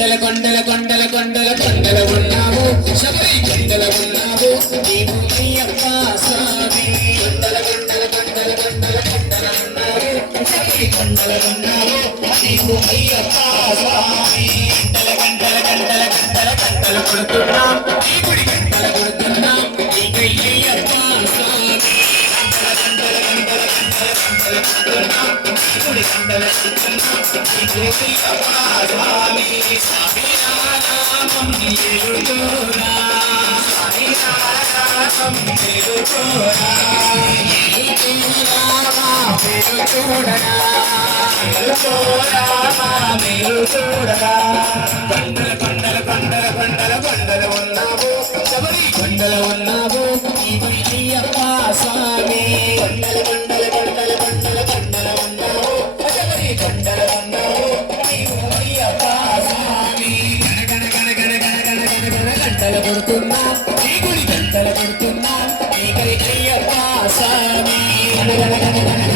కొండల కొండల కొండల కొండల కొండల ఉన్నావు శబరి కొండల ఉన్నావు నీవు అయ్యప్ప స్వామి కొండల కొండల కొండల కొండల కొండల ఉన్నావు శబరి కొండల ఉన్నావు నీవు అయ్యప్ప స్వామి కొండల గంటల గంటల గంటల గంటల కొడుతున్నాం నీ గుడి చూడరా మీరు చూడరా పండల పండల పండల కొడుతున్నా. గంటలు కొడుతున్నా. అయ్యప్ప స్వామి.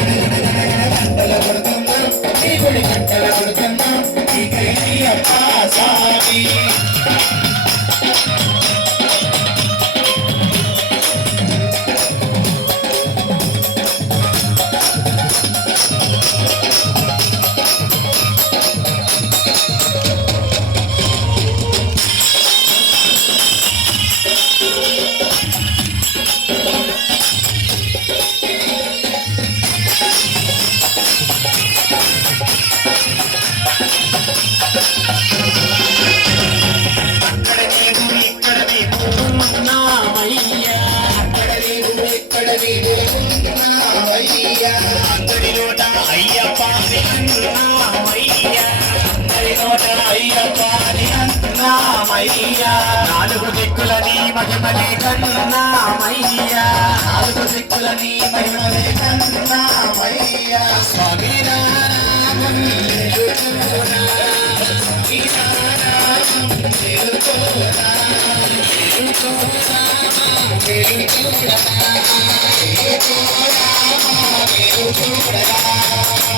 అంతడిలోట అయ్యప్ప అని అంటున్నామయ్యా అంతడిలోట అయ్యప్ప అని అంటున్నామయ్యా నాలుగు దిక్కులని మహిమలే కన్నామయ్యా నాలుగు దిక్కులని మహిమలే కన్నామయ్యా స్వామి నారాయణ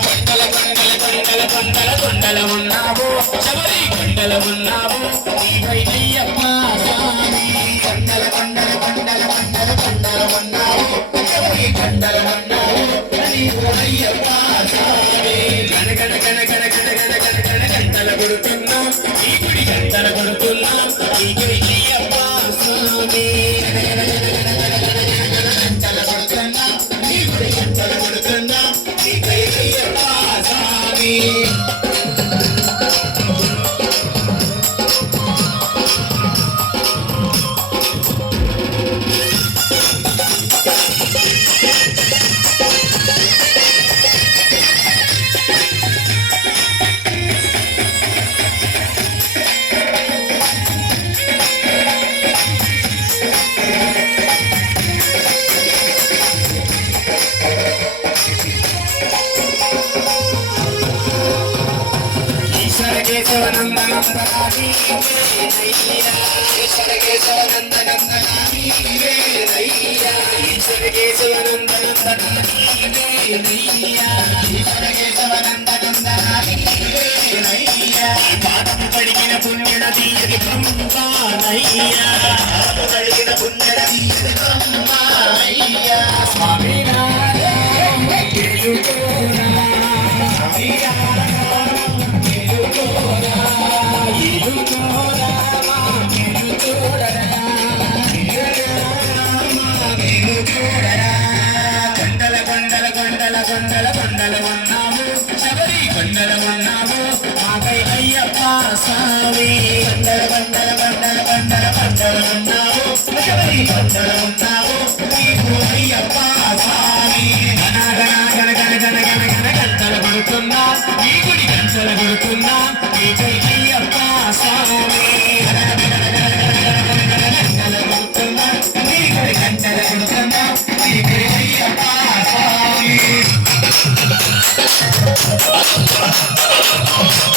కొండల కొండల కొండల కొండల కొండల కొండల ఉన్నావు నీవైనయ్యమ్మ స్వామి కొండల కొండల కొండల కొండల కొండల కొండల ఉన్నావు నీవైనయ్యమ్మ కనకన కనకన కనకన కనకన గంటల కొడుతున్నా ఈ గుడి గంటల కొడుతున్నా. ఈ గుడి అయ్యప్ప స్వామి. పడిగిన పుణ్యడ తీయది పంపానయ్యా పడిగిన పుణ్యడ తీయది కొండల కొండల కొండల ఉన్నాము. శబరి కొండల ఉన్నాము. మాకై అయ్యప్ప స్వామి కొండల కొండల కొండల కొండల కొండల ఉన్నాము. శబరి కొండల ఉన్నాము. Thank you.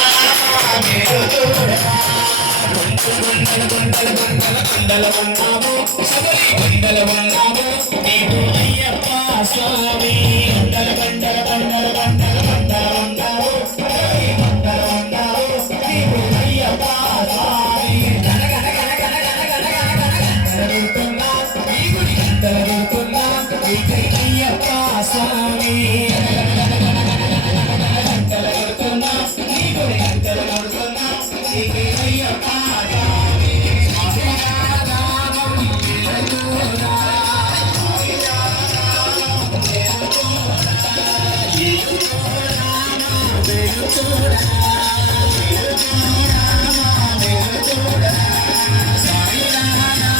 కొండల ఉన్నాము శబరి కొండల అయ్యప్ప స్వామి. you could have.